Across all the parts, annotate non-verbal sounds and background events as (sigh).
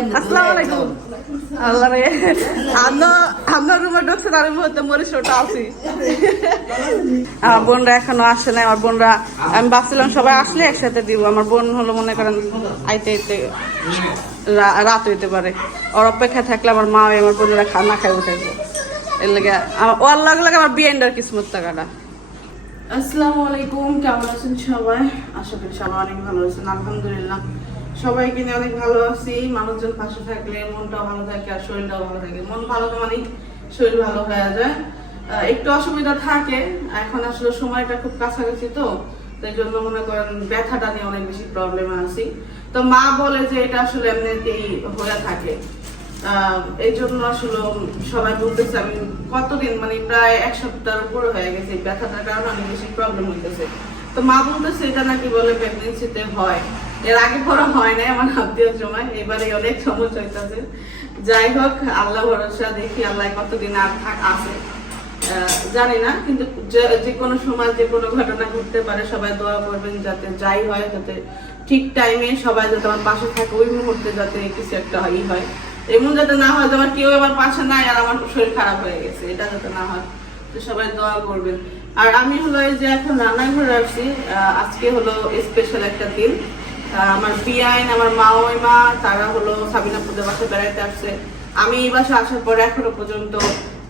আসসালামু আলাইকুম। আল্লাহ রে। আমরা আমরা রুমে ঢুকছে তার মুহূর্তে আছি। আমার বোনরা এখনও আসে নাই আমার বোনরা আমি ভাবছিলাম সবাই আসলে একসাথে দিব। আমার বোন হলো মনে করেন আইতে আইতে রা- রাত হইতে পারে। ওর অপেক্ষা থাকলে আমার মা আমার বোনেরা খানা খাই উঠে এর লাগে আমার- ওর লাগে লাগে আমার বিয়েন্ডার কিসমত টাকাটা। আসসালামু আলাইকুম কেমন আছেন সবাই? আশা করি সবাই অনেক ভালো আছেন আলহামদুলিল্লাহ। সবাইকে নিয়ে অনেক ভালো আছি। মানুষজন পাশে থাকলে মনটাও ভালো থাকে আর শরীরটাও ভালো থাকে। মন ভালো তো মানে শরীর ভালো হয়ে যায়। একটু অসুবিধা থাকে। এখন আসলে সময়টা খুব কাছাকাছি তো, তাই জন্য মনে করেন ব্যথাটা নিয়ে অনেক বেশি প্রবলেম আছি। তো মা বলে যে এটা আসলে এমনিতেই হয়ে থাকে। এই জন্য আসলে সবাই বলতেছে, আমি কতদিন মানে প্রায় এক সপ্তাহের উপরে হয়ে গেছে ব্যথাটার কারণে অনেক বেশি প্রবলেম হইতেছে। তো মা বলতেছে, এটা নাকি বলে প্রেগনেন্সিতে হয়। এর আগে পরে হয় নাই আমার আত্মীয় সময়, এবারে অনেক সমস্যা হইতেছে। যাই হোক, আল্লাহ ভরসা, দেখি আল্লাহ কতদিন আর থাক, আছে। জানি না, কিন্তু যে- কোনো সময় যে কোনো ঘটনা ঘটতে পারে, সবাই দোয়া করবেন যাতে যাই হয়, যাতে ঠিক টাইমে সবাই যাতে আমার পাশে থাকে, ওই মুহূর্তে যাতে কিছু একটা ই হয়। এমন যাতে না হয় আমার কেউ আমার পাশে নাই আর আমার শরীর খারাপ হয়ে গেছে, এটা যাতে না হয়, তো সবাই দোয়া করবেন। আর আমি হলো যে এখন রান্নাঘরে আসছি আজকে হলো স্পেশাল একটা দিন। আমার বিয়াইন আমার মা ওই মা, তারা হলো সাবিনাপুরের বাসায় বেড়াইতে আসছে। আমি এই বাসা আসার পরে এখনও পর্যন্ত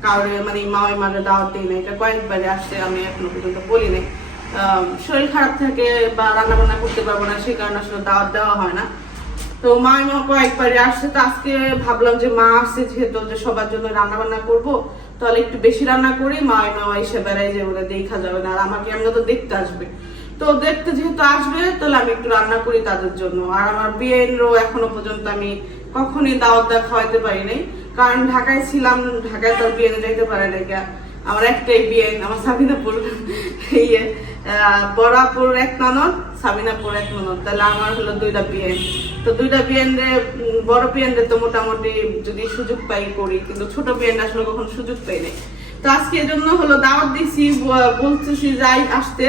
কাউরে মানে মা ওই মারে দাওয়াত দিই না এটা কয়েকবারে আসছে, আমি এখনও পর্যন্ত বলি নাই। শরীর খারাপ থাকে বা রান্না বান্না করতে পারব না, সেই কারণে আসলে দাওয়াত দেওয়া হয় না। তো মা মা কয়েকবারই আসছে, তো আজকে ভাবলাম যে মা আসছে যেহেতু যে সবার জন্য রান্না বান্না করব, তাহলে একটু বেশি রান্না করি, মা মা এসে বেড়াই যে ওরা দেখা যাবে না। আর আমাকে এমনি তো দেখতে আসবে। তো দেখতে যেহেতু আসবে তাহলে আমি একটু রান্না করি তাদের জন্য। আর আমার বিয়েরও এখনও পর্যন্ত আমি কখনই দাওয়াত দেওয়া খাওয়াইতে পারি নাই। কারণ ঢাকায় ছিলাম ঢাকায় তো বিয়ে যাইতে পারে না। আমার একটাই বিয়ে আমার সাবিনাপুর। ইয়ে আহ, বড়াপুর এক ননদ সাবিনাপুর এক ননদ। তাহলে আমার হলো দুইটা বিয়ে তো দুইটা বিয়েন্ডে বড় বিয়েন্ডে তো মোটামুটি যদি সুযোগ পাই করি কিন্তু ছোট বিয়েন্ডে আসলে কখনো সুযোগ পাই নাই। তো আজকে এই জন্য হলো দাওয়াত দিছি বলতেছি যাই আসতে।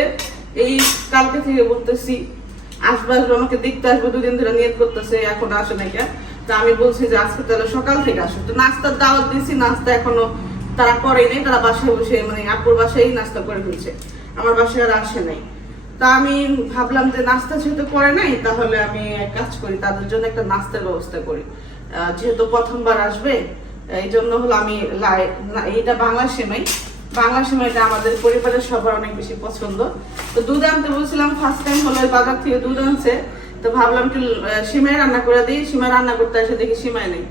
এই কালকে থেকে বলতেছি, আসবে আসবে, আমাকে দেখতে আসবে, দুদিন ধরে নিয়ত করতেছে, এখন আসে না কে? তা আমি বলছি যে আজকে তাহলে সকাল থেকে আসো। তো নাস্তার দাওয়াত দিছি নাস্তা এখনও তারা করে নাই, তারা বাসায় বসে মানে আপুর বাসায় নাস্তা করে ফেলছে। আমার বাসায় আর আসে নাই। তা আমি ভাবলাম যে নাস্তা যেহেতু করে নাই, তাহলে আমি কাজ করি, তাদের জন্য একটা নাস্তার ব্যবস্থা করি। যেহেতু প্রথমবার আসবে এই জন্য হলো আমি এটা বাংলা সেমাই বাংলা সেমাইটা আমাদের পরিবারের সবার অনেক বেশি পছন্দ। তো দুধ আনতে বলছিলাম ফার্স্ট টাইম হলো বাজার থেকে দুধ আনছে। তো ভাবলাম একটু সিমাই রান্না করে দিই। সিমাই রান্না করতে এসে দেখি সিমাই নেই।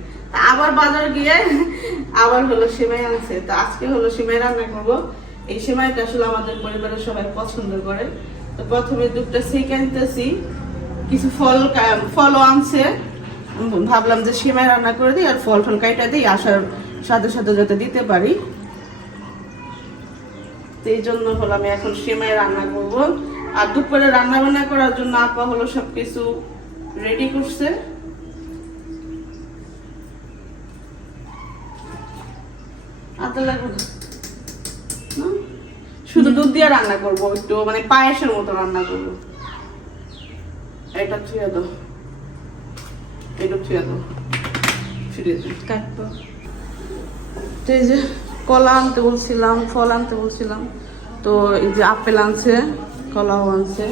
আবার বাজার গিয়ে (laughs) আবার হলো সিমাই আনছে। তো আজকে হলো সিমাই রান্না করব। এই সিমাইটা আসলে আমাদের পরিবারের সবাই পছন্দ করে। তো প্রথমে দুধটা সেকে আনতেছি। কিছু ফল ফলও আনছে। ভাবলাম যে সিমাই রান্না করে দিই আর ফল ফল কাইটা দিই, আসার সাথে সাথে যাতে দিতে পারি। তো এই জন্য হলো আমি এখন সিমাই রান্না করব। আর দুপুরে রান্না বান্না করার জন্য আপা হলো সবকিছু রেডি করছে। আদা লাগবে না? না? শুধু দুধ দিয়ে রান্না করব একটু মানে পায়েসের মতো রান্না করব। এটা ছুঁয়ে দাও। এটা ছুঁয়ে দাও। ফিরে কাটবো। তো এই যে কলা আনতে বলছিলাম ফল আনতে বলছিলাম তো এই যে আপেল আনছে কলাও আনছে।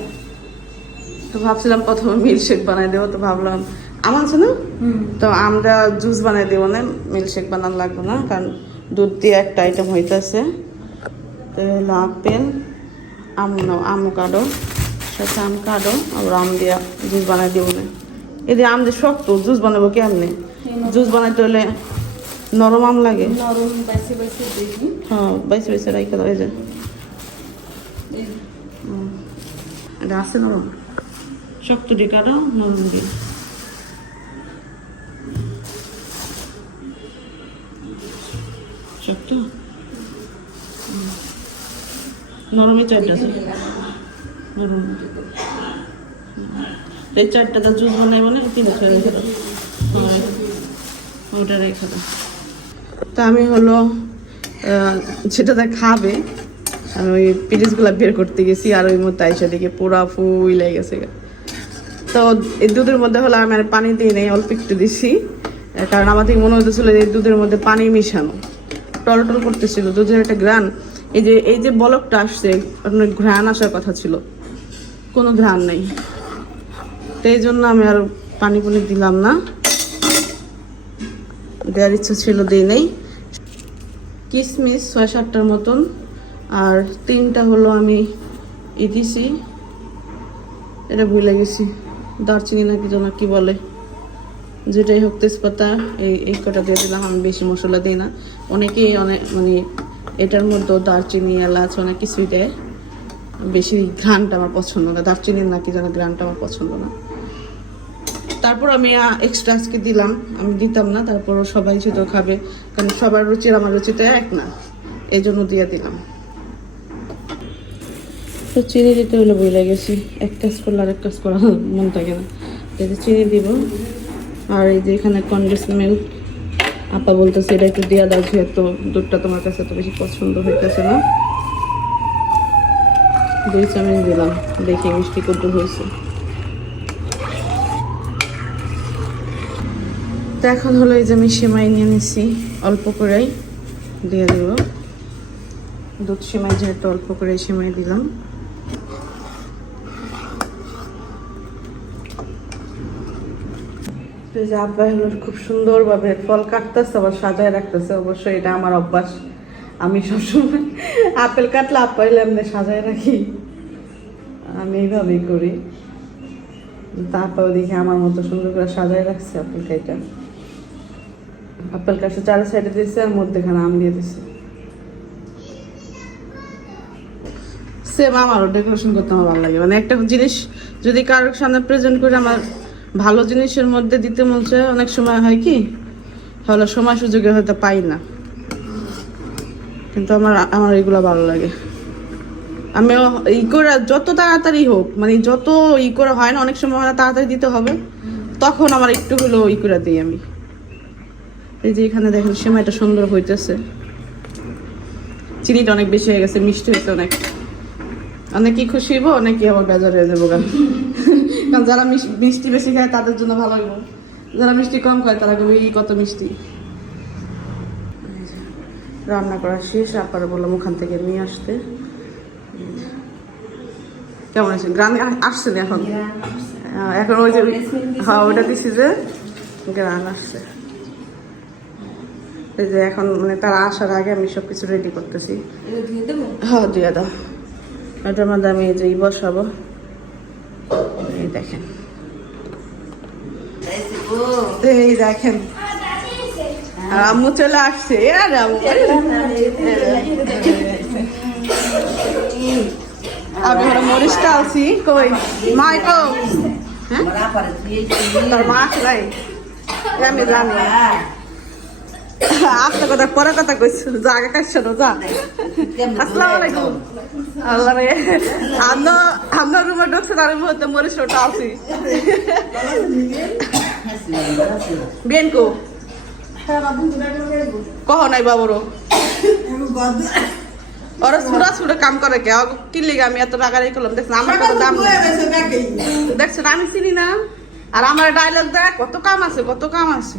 তো ভাবছিলাম প্রথমে মিল্কশেক বানাই দেবো তো ভাবলাম আম আনছে না? তো আমরা জুস বানাই দেবো না মিল্কশেক বানানো লাগবে না কারণ দুধ দিয়ে একটা আইটেম হইতেছে। তো হলো আপেল আম আম কাটো সাথে আম কাটো আবার আম দিয়া জুস বানাই দেবো না। এদি আম যে শক্ত জুস বানাবো কেমনে? জুস বানাইতে হলে নরম আম লাগে? নরম বাইসে বাইসে দিই। হ্যাঁ বাইসে বাইসে রাইখে দাও এই যে। এটা আছে নরম? শক্ত দিয়ে কাটো নরম দিয়ে। শক্ত। নরমে চারটা আছে। নরম। এই চারটা জুস বানাই মানে রেখে দাও হ্যাঁ ওটা রেখে দাও। তা আমি হলো যেটাতে খাবে। আমি ওই পিরিচগুলো বের করতে গেছি আর ওই মধ্যে আইসা দিকে পুরা ফুই লেগে গেছে তো এই দুধের মধ্যে হলো আমি আর পানি দিই নেই, অল্প একটু দিছি। কারণ আমার থেকে মনে হতেছিল যে দুধের মধ্যে পানি মিশানো। টল টল করতেছিল, দুধের একটা গ্রান এই যে এই যে বলকটা আসছে অনেক ঘ্রাণ আসার কথা ছিল। কোনো ঘ্রাণ নেই। তো এই জন্য আমি আর পানি পানি দিলাম না। দেওয়ার ইচ্ছা ছিল, দিই নেই। কিশমিশ ছয় সাতটার মতন। আর তিনটা হলো আমি ই দিছি এটা ভুলে গেছি, দারচিনি নাকি যেন, কি বলে? যেটাই হোক তেজপাতা, এই এই কটা দিয়ে দিলাম, আমি বেশি মশলা দিই না। অনেকেই অনেক মানে এটার মধ্যে দারচিনি, এলাচ অনেক কিছুই দেয়। বেশি ঘ্রানটা আমার পছন্দ না দারচিনি নাকি যেন ঘ্রানটা আমার পছন্দ না। তারপর আমি এক্সট্রা আজকে দিলাম। আমি দিতাম না, তারপরও সবাই সেটা খাবে। কারণ সবার রুচির, আমার রুচি তো এক না। এই জন্য দিয়ে দিলাম। তো চিনি দিতে হলে বইলে গেছি। এক কাজ করলে আরেক কাজ করা মন থাকে না। এতে চিনি দিব। আর এই যে এখানে কন্ডেন্স মিল্ক আপা বলতেছে, এটা একটু দেওয়া দাও যেহেতু দুধটা তোমার কাছে তো বেশি পছন্দ হইতেছে না। দুই চামচ দিলাম। দেখি মিষ্টি কত হয়েছে। এখন হলো এই যে আমি সেমাই নিয়ে নিছি, অল্প করেই দিয়ে দেব। দুধ সেমাই যেহেতু অল্প করে সেমাই দিলাম। যে আব্বা হলো খুব সুন্দরভাবে ফল কাটতেছে, আবার সাজায় রাখতেছে। অবশ্যই এটা আমার অভ্যাস। আমি সবসময় আপেল কাটলে আপেল এমনি সাজায় রাখি। আমি এইভাবেই করি। তারপরে দেখি আমার মতো সুন্দর করে সাজায় রাখছে আপেল কাইটা। আপেল কাটছে চার সাইডে দিয়েছে আর মধ্যেখানে আম দিয়ে দিছে। সেম আমারও ডেকোরেশন করতে আমার ভালো লাগে। মানে একটা জিনিস যদি কারোর সামনে প্রেজেন্ট করে আমার ভালো জিনিসের মধ্যে দিতে মন অনেক সময় হয় কি, হলো সময় সুযোগে হয়তো পাই না। কিন্তু আমার আমার এগুলো ভালো লাগে। আমি ই করে, যত তাড়াতাড়ি হোক মানে যত ই করে হয় না, অনেক সময় তাড়াতাড়ি দিতে হবে, তখন আমার একটু হলেও ই করে দিই আমি। এই যে এখানে দেখেন সেমাইটা সুন্দর হইতেছে। চিনিটা অনেক বেশি হয়ে গেছে মিষ্টি হয়েছে অনেক। অনেকেই খুশি হইব অনেকেই আবার বেজার হয়ে যাব গা। কারণ যারা মিষ্টি বেশি খায় তাদের জন্য ভালো হইব। যারা মিষ্টি কম খায় তারা কবি কত মিষ্টি। রান্না করা শেষ আপারে বললাম ওখান থেকে নিয়ে আসতে। কেমন আছে গ্রামে আসছে না এখন? এখন ওই যে হ্যাঁ ওটা দিছি যে গ্রাম আসছে। এই যে এখন মানে তারা আসার আগে আমি সব কিছু রেডি করতেছি হ্যাঁ দিয়ে দাও। এটার মধ্যে আমি এই যে বসাবো। এই দেখেন। এই দেখেন। আর আম্মু চলে আসছে। আর আম্মু। আমি ওরা মরিচটা আছি কই? মা কো। হ্যাঁ? তোর মা নাই? আমি জানি। আপনার কথা পরে কথা কইছো, যা, আগে কাটছো না যা। আসসালামু আলাইকুম। আল্লাহ রে। আমরা আমরা রুমে ঢুকছে তার মুহূর্তে মরিচ ওটা আছি বেনকো। কহ নাই বাবুরো। ওরা সুরা সুরা কাম করে কে? কি লিগে, আমি এত টাকা রেখে করলাম, দেখছেন, আমার কত দাম। দেখছেন, আমি চিনি না। আর আমার ডায়লগ দেখ, কত কাম আছে, কত কাম আছে।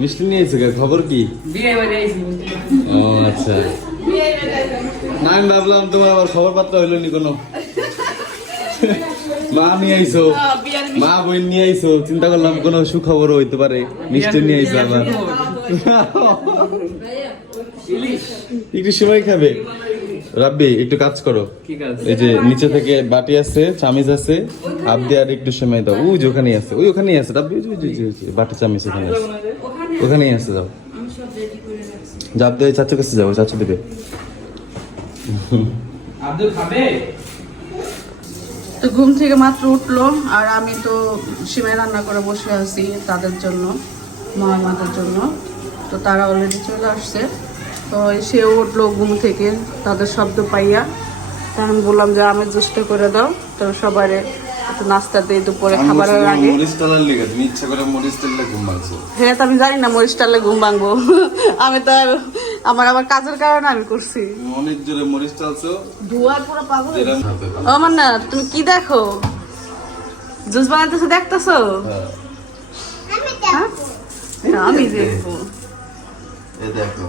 মিষ্টি নিয়ে আইছো খবর কি? ও আচ্ছা। না আমি ভাবলাম তোমার আবার খবর পাত্র হইল নি কোনো। মা নিয়ে আইছো। মা বই নিয়ে আইছো। চিন্তা করলাম কোনো সুখবর হইতে পারে। মিষ্টি নিয়ে আইছো আবার। একটু সময় খাবে। রাব্বি একটু কাজ করো। এই যে নিচে থেকে বাটি আছে চামিচ আছে। দিয়ে আর একটু সময় দাও। ওই যে ওখানেই আছে ওই ওখানেই আছে। রাব্বি বাটি চামিচ ওখানে আছে। ওখানেই আছে যাও। জাপ দিয়ে চাচু কাছে যাও চাচু দেবে তো ঘুম থেকে মাত্র উঠল আর আমি তো সিমাই রান্না করে বসে আছি তাদের জন্য মহামাতার জন্য। তো তারা অলরেডি চলে আসছে। তো সে উঠল ঘুম থেকে তাদের শব্দ পাইয়া। তখন বললাম যে আমের জুসটা করে দাও। তো সবাই একটু নাস্তা দিই দুপুরে খাবারের আগে। মরিচ টালার লেগে তুমি ইচ্ছা করে মরিচ টাললে ঘুম ভাঙছো। হ্যাঁ তো আমি জানি না মরিচ টালে ঘুম ভাঙবো। আমি তো আর- আমার আবার কাজের কারণে আমি করছি। অনেক জোরে মরিচ টালছো ধোয়া পুরো পাগল। ও আমার না তুমি কি দেখো? জুস বানাইতেছো দেখতেছো? হ্যাঁ, হ্যাঁ? হ্যাঁ, আমি দেখব। দেখো।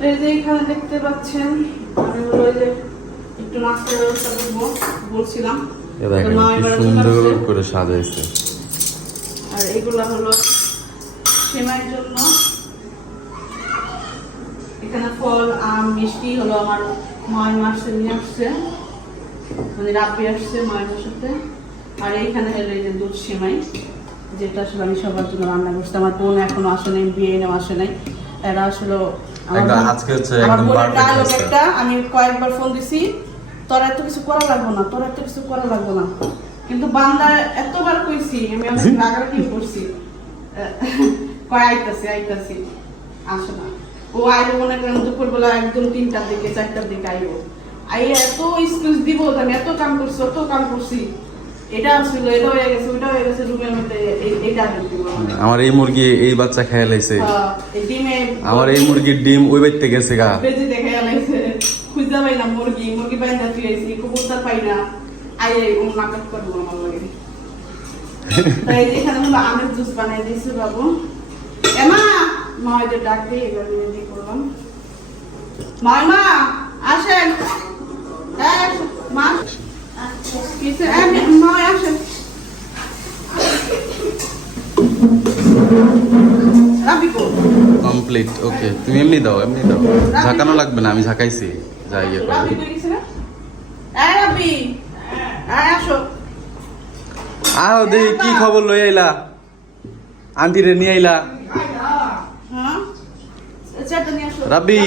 এই যে এখানে দেখতে পাচ্ছেন আমি হলো যে একটু নাস্তার ব্যবস্থা করব বলছিলাম। দেখেন কি সুন্দর। করে সাজাইছে। আর এগুলো হলো সেমাইয়ের জন্য। এখানে ফল আম মিষ্টি হলো আমার মায়ের মাসে নিয়ে আসছে। মানে রাব্বি আসছে মায়ের সাথে। আর এইখানে হলো এই যে দুধ সেমাই যেটা আসলে আমি সবার জন্য রান্না করছি। আমার বোন এখনও আসে নাই বিয়ে এনেও আসে নাই। এরা আসলে আমার বোনের ডায়লগ একটা আমি কয়েকবার ফোন দিছি। তোর এত কিছু করা লাগবে না তোর এত কিছু করা লাগবে না। কিন্তু বান্দা এতবার কইছি আমি রাগারাগি করছি। কয় আইতাছি আইতাছি। আসে না। ও আইবো মনে করেন দুপুরবেলা একদম তিনটার দিকে চারটার দিকে আইবো আই এত এক্সকিউজ দিব আমি এত কাম করছি অত কাম করছি। হয়ে হয়ে আমার এই মুরগি এই বাচ্চা খেয়ে লাইছে। ডিমে আমার এই মুরগির ডিম ওই বাইতে গেছে গা। খুঁজা পাই না মুরগি মুরগি পাই না তুই কবুতর পাই না আই আই ও নাটক করব আমার লাগে। তাই এখানে হলো আমের জুস বানাই দিয়েছি বাবু। এমা মা যে ডাক দিয়ে এবার রেডি করলাম। আসেন। মা। মা আসেন। Complete okay. তুমি এমনি দাও এমনি দাও। ঝাঁকানো লাগবে না আমি ঝাঁকাইছি। যা ইয়ে করে। আও দে কি খবর লই আইলা। আন্টি রে নিয়ে আইলা। হ্যাঁ? রাবি।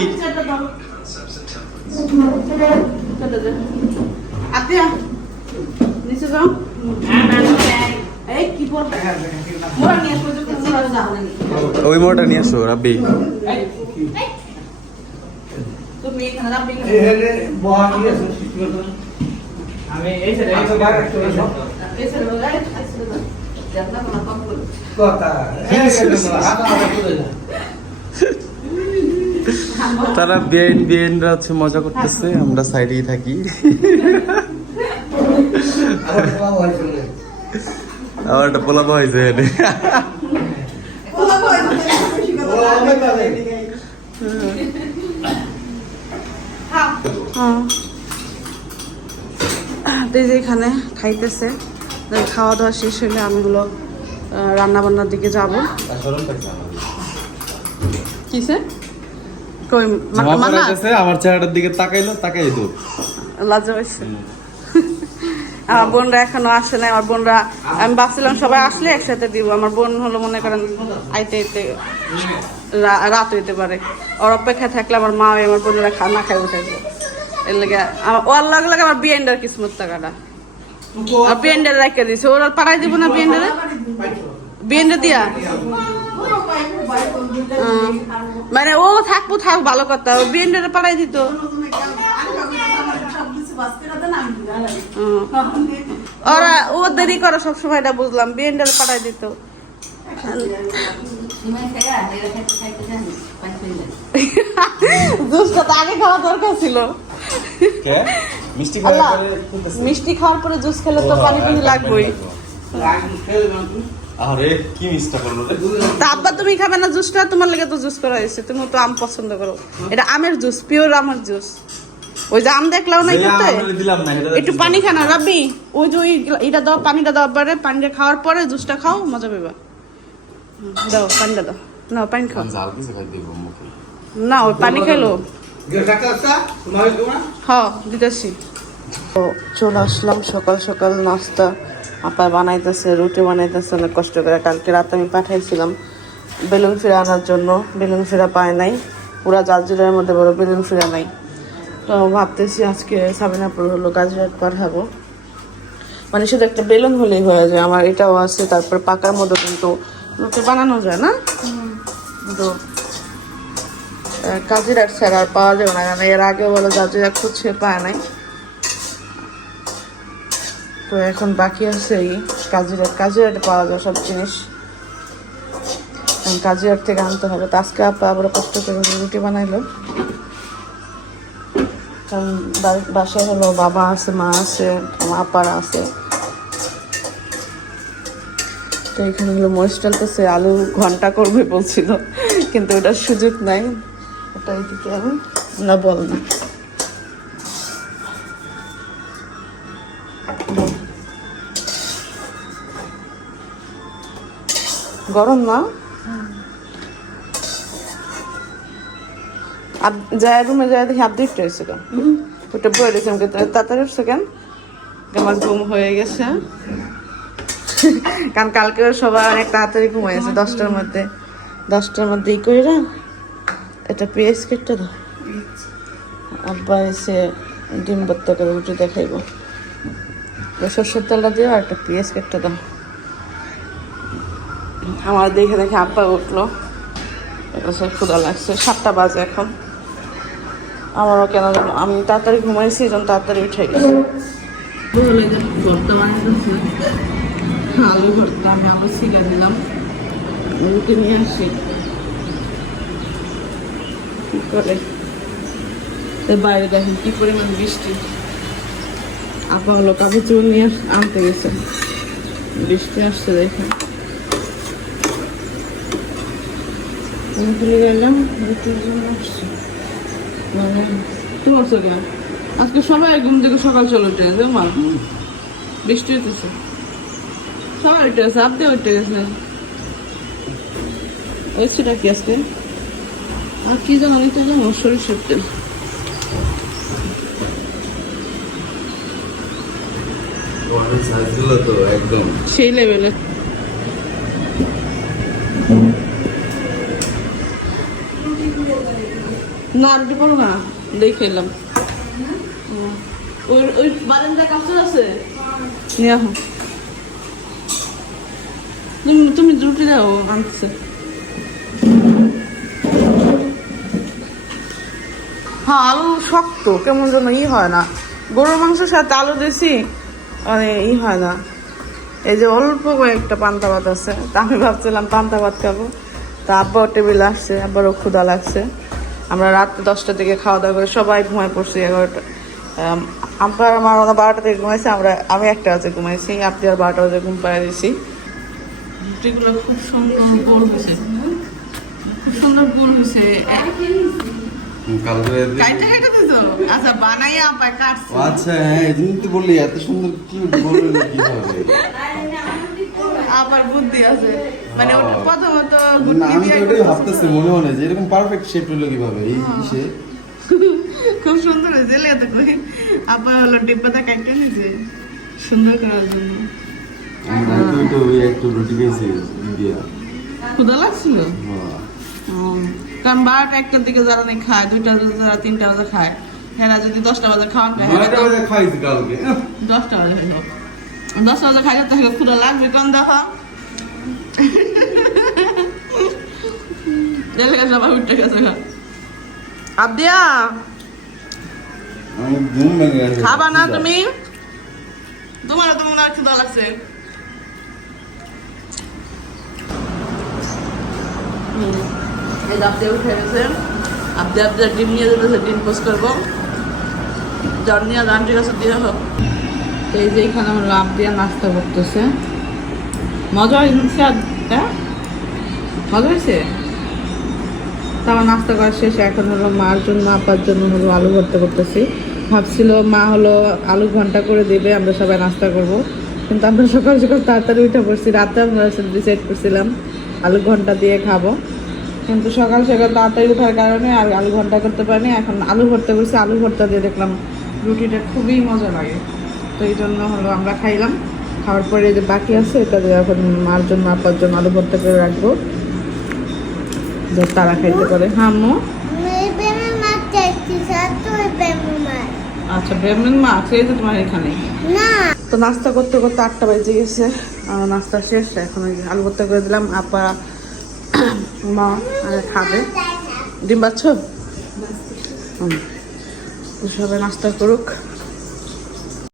ওই মোটা নিয়ে আসো রাবি। আমি এই এই তারা বিয়েন বিয়েনরা হচ্ছে মজা করতেছে আমরা সাইডেই থাকি। আবার একটা পোলাপা হয়েছে আমি কালে এই যে এখানে খাইতেছে। খাওয়া দাওয়া শেষ হলে আমিগুলো রান্না বান্নার দিকে যাব। কিসে? কই মানা আমার চেহারাটার দিকে তাকাইলো তাকাই তো আমার বোনরা এখনও আসে নাই আমার বোনরা আমি ভাবছিলাম সবাই আসলে একসাথে দিব আমার বোন হলো মনে করেন আইতে আইতে রাত হইতে পারে। ওর অপেক্ষায় থাকলে আমার মা আমার বোনেরা খানা খাই উঠাইবো এর লাগে ওর লাগে লাগে আমার বিয়েন্ডার কিসমত টাকাটা। আর বিয়েন্ডার রাখতে দিছে। ওরা পাঠাই দিব না বিয়েন্ডারে? বিয়েন্ডার দিয়া। মানে ও থাকব, থাক, ভালো কথা। ও বিয়েন্ডারে পাঠাই দিত। ওরা ও দেরি করে সবসময় এটা বুঝলাম। বিয়েন্ডারে পাঠাই দিত। (laughs) জুসটা তো আগে খাওয়া দরকার ছিল। মিষ্টি খাওয়ার পরে জুস খেলে তো পানি পানি লাগবেই। আরে কি মিষ্টি করল তা আব্বা তুমি খাবে না জুসটা তোমার লেগে তো জুস করা হয়েছে। তুমি তো আম পছন্দ করো। এটা আমের জুস পিওর আমের জুস ওই যে আম দেখলাও না এটা একটু পানি খানা রাবি ওই যে ওই এটা দাও পানিটা দাও পরে পানিটা খাওয়ার পরে জুসটা খাও মজা পাবা দাও পানিটা দাও না পানি খাও। জাল কিছু খাই দিব মুখে? না ওই পানি হ্যাঁ দিতেছি তো চলে আসলাম সকাল সকাল নাস্তা। আপা বানাইতেছে রুটি বানাইতেছে অনেক কষ্ট করে। কালকে রাতে আমি পাঠাইছিলাম বেলুন ফিরা আনার জন্য। বেলুন ফিরা পায় নাই। পুরা জালজিরার মধ্যে বড় বেলুন ফিরা নাই। তো ভাবতেছি আজকে সাবিনাপুর হলো গাজরাট পাঠাবো। মানে শুধু একটা বেলুন হলেই হয়ে যায়। আমার এটাও আছে তারপর পাকার মধ্যে কিন্তু রুটি বানানো যায় না? তো কাজিরাট ছাড়া আর পাওয়া যাবে না কারণ এর আগে বলে কাজিরা খুঁজছে পায় নাই। তো এখন বাকি আছে এই কাজিরাট কাজিরাটে পাওয়া যায় সব জিনিস। কাজিরাট থেকে আনতে হবে। তো আজকে আপা আবার কষ্ট করে রুটি বানাইলো। কারণ বাসায় হলো বাবা আছে মা আছে আমার আপারা আছে। এখানে হলো মরিচ টালতেছে আলু ঘণ্টা করবে বলছিল কিন্তু ওটার সুযোগ নাই। ওটা এদিকে আমি না বল না। গরম না? আর যায় রুমে যায় দেখি আপডেট রয়েছে কেন? ওটা বয়ে রয়েছে আমাকে তাড়াতাড়ি উঠছে কেন? আমার ঘুম হয়ে গেছে। কারণ কালকে সবাই অনেক তাড়াতাড়ি ঘুমাইছে দশটার মধ্যে। দশটার মধ্যে ই না এটা পেঁয়াজ কেটে দাও। আব্বা এসে ডিম করে রুটি দেখাইব। সর্ষের তেলটা দিও আর একটা পেঁয়াজ কেটে দাও। আমার দেখে দেখে আব্বা উঠল। সে ক্ষুদা লাগছে, সাতটা বাজে এখন। আমারও কেন আমি তাড়াতাড়ি ঘুমাইছি, এই তাড়াতাড়ি উঠে গেছি। আলু ভর্তা আমি আলু শিখা দিলাম। রুটি নিয়ে আসি। কি করে? বাইরে দেখেন কি পরিমাণ বৃষ্টি। আপা হলো কাপড় চোপড় নিয়ে আনতে গেছে। বৃষ্টি আসছে দেখেন। আমি তুলে গেলাম রুটির জন্য আসছি। মানে আসছো কেন? আজকে সবাই ঘুম থেকে সকাল চলে উঠে গেছে মা বৃষ্টি হইতেছে। সবাই উঠে গেছে আপনি উঠে গেছে ওই সেটা কি আজকে আর কি জানো নিতে জানো শরীর তো একদম। সেই লেভেলে না রুটি পারো না দেখে এলাম। ওই ওই বারান্দা কাপড় আছে? নিয়ে আহ। তুমি তুমি রুটি দাও আনছে হ্যাঁ আলু শক্ত, কেমন যেন ই হয় না। গরুর মাংসের সাথে আলু দিছি মানে ই হয় না। এই যে অল্প কয়েকটা পান্তা ভাত আছে, তা আমি ভাবছিলাম পান্তা ভাত খাব। তা আব্বাও টেবিল আসছে, আব্বারও ক্ষুধা লাগছে। আমরা রাত দশটা থেকে খাওয়া দাওয়া করে সবাই ঘুমায় পড়ছি এগারোটা। আমার আমার বারোটা থেকে ঘুমাইছে, আমরা, আমি একটা বাজে ঘুমাইছি, আপনি আর বারোটা বাজে ঘুম পাড়াই দিয়েছি খুব সুন্দর গোল হয়েছে। খুব সুন্দর গোল হয়েছে। কাইটা কাইটা দিছো? আচ্ছা বানাইয়া আপা কাটছে। আচ্ছা হ্যাঁ তো বললি এত সুন্দর কি বললি কি হবে আবার বুদ্ধি আছে। মানে ওটা ও। প্রথমত না গুটকি আমি তো ওটাই ভাবতেছি মনে মনে যে এরকম পারফেক্ট শেপ হলো কীভাবে এই ইসে (laughs) খুব সুন্দর হয়েছে এলে তো কই আবার হলো ডিব্বাটা কাটতে নিছে সুন্দর করার জন্য। আমি ওই একটু রুটি খেয়েছি ইন্ডিয়া ক্ষুদা লাগছিল? হ্যাঁ। কারণ বারোটা একটার দিকে যারা নেই খায় দুইটা যারা তিনটা বাজে খায় হ্যাঁ যদি দশটা বাজে খাওয়ান দশটা বাজে খাইল। দশটা বাজে খাইলে ক্ষুদা লাগবে কোন দেখো দেখে সবাই উঠে গেছে। আবদিয়া খাবা না তুমি? তোমারও তো মনে হয় ক্ষুদা লাগছে। এই উঠে ডিম নিয়ে যেতেছে ডিম হোক। নাস্তা করতেছে। মজা হয়েছে হ্যাঁ? মজা হয়েছে? নাস্তা শেষে, এখন হলো মার জন্য আপার জন্য হলো আলু ভর্তা করতেছি। ভাবছিল মা হলো আলু ঘণ্টা করে দেবে, আমরা সবাই নাস্তা করব। কিন্তু আমরা সকাল সকাল তাড়াতাড়ি উঠে পড়ছি, রাতে আমরা ডিসাইড করছিলাম, আলু ঘণ্টা দিয়ে খাব। কিন্তু সকাল সকাল তাড়াতাড়ি ওঠার কারণে আর আলু ঘণ্টা করতে পারিনি। এখন আলু ভর্তা করছি, আলু ভর্তা দিয়ে দেখলাম রুটিটা খুবই মজা লাগে। তো এই জন্য হলো আমরা খাইলাম। খাওয়ার পরে যে বাকি আছে, এটা এখন মার জন্য, আপার জন্য আলু ভর্তা করে রাখব। তারা খাইতে পারে। হ্যাঁ ma. আচ্ছা ব্রেমন মাছ, এই যে তোমার এখানে। তো নাস্তা করতে করতে আটটা বেজে গেছে। নাস্তা শেষ, এখন আলু ভর্তা করে দিলাম। আপা মা খাবে। ডিম পাচ্ছ? সবাই নাস্তা করুক।